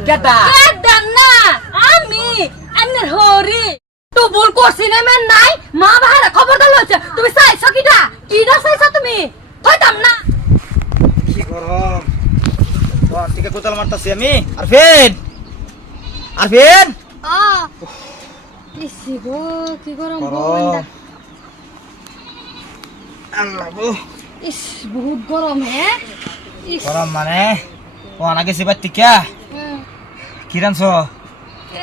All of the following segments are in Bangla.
কেডা কেডা না আমি আন্নের হরি তো ভুল করছি না মেন নাই মা বাহারে খবর দাও হচ্ছে তুমি চাইছো কিডা চাইছো তুমি কইতাম না কি গরম তোর থেকে কোতাল মারতাছি আমি আরফিন আরফিন ইসি গো কি গরম গরম আল্লাহ গো ইস বহুত গরম হ্যাঁ ইস গরম মানে ও আগে সিবার টিকা কি রানছ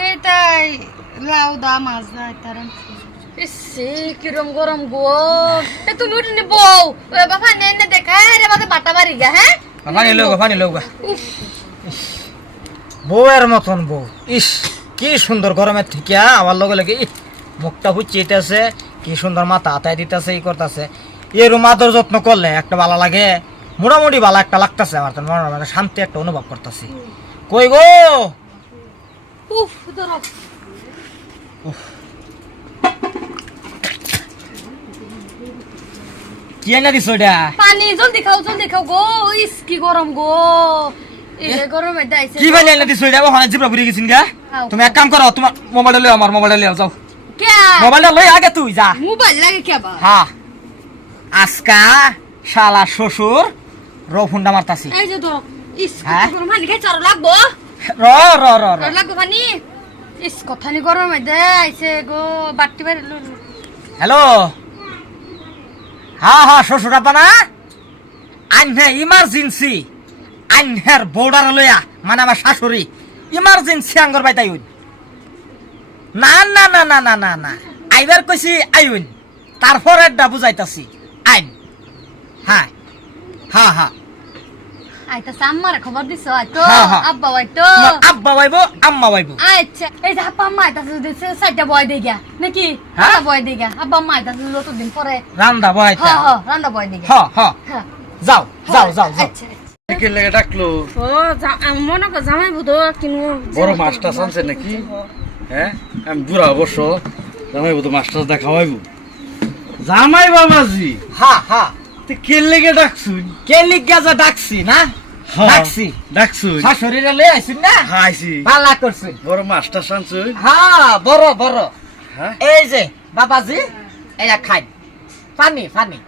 এটাই লাউ দা মাছ দা তারান ইসে কিরম গরম গো এ তুমি উঠে বউ বাবা নেনে দেখা রে বাদে বাটা মারি গা হ্যাঁ পানি লওগা বউয়ের মতন বউ ইস কি সুন্দর গরমের থেকে আমার লগে লাগে মুখটা ফুচিতেছে কি সুন্দর মাথা আতায় দিতেছে ই করতেছে এরম আদর যত্ন করলে একটা ভালো লাগে মোটামুটি ভালো একটা লাগতেছে আমার তো মানে শান্তি একটা অনুভব করতেছি কই গো উফ ধরো কি এনে দিছ এটা পানি জলদি খাও গো ইস কি গরম গো এই গরমে দাইছে কি পানি এনে দিছ এটা ওখানে জিবরা ঘুরে গেছিন গা তুমি এক কাম করো তোমার মোবাইলটা লই আমার মোবাইলটা লই যাও কে মোবাইলটা লই আগে তুই যা মোবাইল লাগে কে বা হ্যাঁ আজকা শালা শ্বশুর রফুন্ডা মারতাছি এই যে তো ইস হ্যাঁ? গরম পানি খাই চর লাগবো র র র র লাগবো পানি ইস কথা নি গরমে দাইছে গো বাটি বাড়ি হ্যালো হ্যাঁ শ্বশুর আব্বা না আইনে ইমার্জেন্সি আইনের বর্ডার লইয়া মানে আমার শাশুড়ি ইমার্জেন্সি আঙ্গর বাইতাই না না না না না না না আইবার কইছি আইউন তারপর একটা বুঝাইতাছি আইন হ্যাঁ হ্যাঁ হ্যাঁ আইতা সাম্মারে খবর দিছো আইতো হ্যাঁ। আব্বা আইতো আব্বা বাইবো আম্মা বাইবো আচ্ছা এই যে আব্বা আম্মা আইতা দিছে সাইডটা বয় দেই গা নাকি হ্যাঁ? হ্যাঁ বয় দেই গা আব্বা আম্মা আইতা যতদিন পরে রান্দা বহাইতা হ্যাঁ রান্না বয় দেই গা হ্যাঁ যাও যাও যাও যাও আচ্ছা কে লেগে ডাকলো ও মনে কর জামাই বুধ কিনু বড় মাছটা আনছে নাকি হ্যাঁ আমি বুড়া অবশ্য জামাই তো মাছটা দেখাওয়াইব জামাই বাবাজি হ্যাঁ তুই কে লেগে ডাকছুন কে লিগা যা ডাকছি না ডাকছি ডাকছুন শাশুড়িরে লই আইছিন না হাইছি পালা করছি বড় মাছটা আনছুন হ্যাঁ বড় হ্যাঁ এই যে বাবাজি এয়া খাই পানি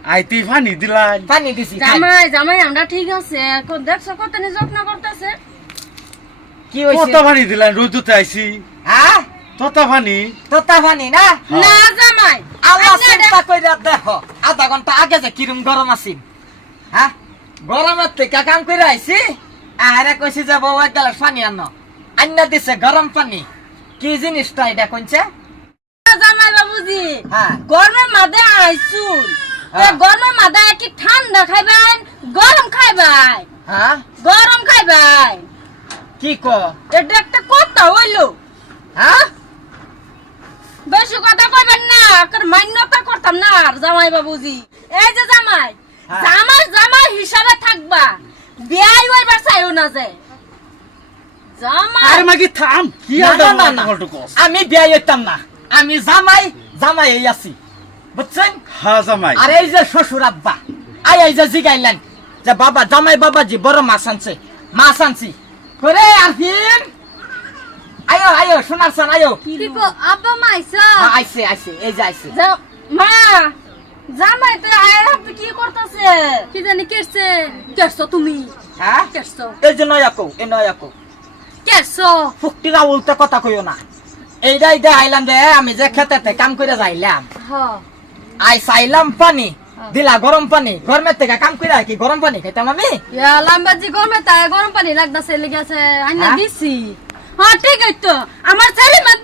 আইতি ফানি দিলান পানি দিছি খাই। জামাই আমরা ঠিক আছে দেখছো কত নি যত্ন করতেছে কি হইছে কত ফানি দিলান রোদতে আইছি হ্যাঁ তত ফানি তোতা পানি না না জামাই আল্লাহ চিন্তা কইরা দেখো আধা ঘন্টা আগে যে কিরম গরম আছিন হ্যাঁ গরমের থেকে কাম করে আইছি আরে কইছি যে বউ এক গ্লাস পানি আনো আন্না দিছে গরম পানি কি জিনিসটা এটা কইছে জামাই বাবুজি হ্যাঁ গরমের মাঝে আইছুন হ্যাঁ। গরমের মাঝে কি ঠান্ডা খাইবেন গরম খাইবাই হ্যাঁ গরম খাইবাই কি কো এটা একটা কথা হইলো হ্যাঁ বেশি কথা কইবেন না কার মান্যতা করতাম না আর জামাই বাবুজি এই যে জামাই হ্যাঁ। জামাই হিসাবে থাকবা বিয়াই হইবার চাইও না যে জামাই আরে মাগি থাম কি না, আদা না, না, মালটো না। কস আমি বিয়া হইতাম না আমি জামাই এই আছি বুঝছেন হ্যাঁ জামাই আর এই যে শ্বশুর আব্বা এই যে জিগাইলেন যে বাবা জামাই বাবাজি বড় মাছ আনছি করে আরফিন আয়ো সোনার সান আয়ো কি কো আব্বা মাইছা হ্যাঁ, আইছে এই যে আইছে মা জামাই তো আয়ের হাতে কি করতেছে কি জানি কেরছো তুমি হ্যাঁ কেরছো এই যে নয়াকো কেরছো ফুকটিরা উল্টা কথা কইও না এইটাই আইলাম যে আমি যে খেতেতে কাম করে যাইলাম হ্যাঁ চাইলাম পানি দিলা গরম পানি গরমের থেকে কাম করে কি গরম পানি খাইতাম আমি ইয়া লাম্বাজি গরমে তাই গরম পানি লাগতাছে লেগেছে আইনা হ্যাঁ? দিছি হ্যাঁ ঠিক আছে তো আমার ছেলে মত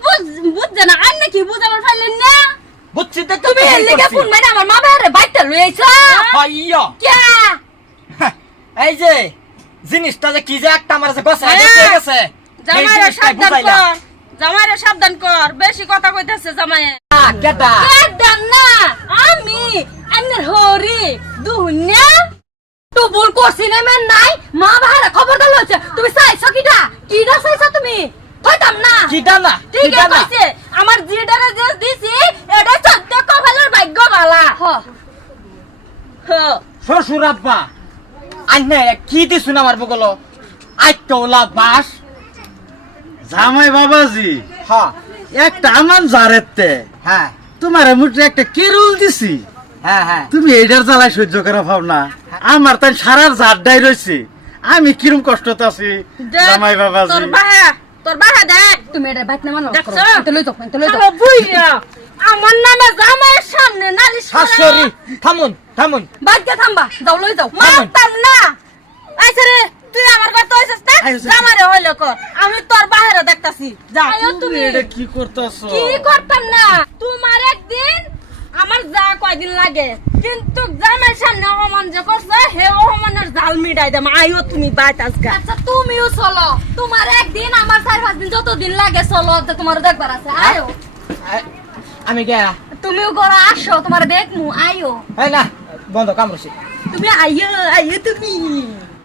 বুঝছে না আইনা কি বুঝাবার পারলেন না বুঝছি তো তুমি এর লেগে ফোন মানে আমার মা বাবারে বাইটা লইছো হইয়া কে এই যে জিনিসটা যে কি যে একটা আমার কাছে গছে হ্যাঁ। গেছে জামাইরে সাবধান কর জামাইরে সাবধান কর বেশি কথা কইতাছে জামাই কেটা কেডান না আমি আন্নের হরি দুনিয়া তো ভুল করছি না মেন নাই মা বাহারে খবর দাও হচ্ছে তুমি চাইছো কিডা চাইছো তুমি কইতাম না কিটা না ঠিক আছে আমার জিডারে যে দিছি এটা সত্য কপালের ভাগ্য বালা শ্বশুর আব্বা আইনে কি দিছুন আমার বগল আইতলা বাস জামাই বাবাজি হ্যাঁ একটা আমার জারেতে হ্যাঁ তোমার মুঠে একটা কেরুল দিছি হ্যাঁ হ্যাঁ তুমি এইটার জ্বালায় সহ্য করা পাও না আমার তাই সারার জারটাই রয়েছে আমি কিরম কষ্টতে আছি জামাই বাবাজি তোর বাহা দেখ তুমি এটা বাইক না মানো দেখছো? তো লই যাও তো লই যাও হ্যালো বুইয়া আমার নামে জামাইয়ের সামনে নালিশ শাশুড়ি থামুন থামুন বাইক থামবা যাও লই যাও মারতাম না আইছে রে তুই আমার কথা হইছিস না আইছে। জামারে হইলো কর আমি তোর বাইরে দেখতাছি যা আয়ো তুমি তুমি এটা কি করতেছো কি করতাম না তোমার একদিন আমার যা কয়দিন লাগে কিন্তু জামাইয়ের সামনে অপমান যে করছে হে অপমানের জাল মিটাই দাম আইও তুমি বাইত আজকা আচ্ছা তুমিও চলো তোমার একদিন আমার 4-5 দিন যত দিন লাগে চলো তো তোমার দেখবার আছে আয়ো আমি কে তুমিও ঘরে আসো তোমার দেখমু আয়ো এই না বন্ধ কামড়ছি তুমি আইও আইও তুমি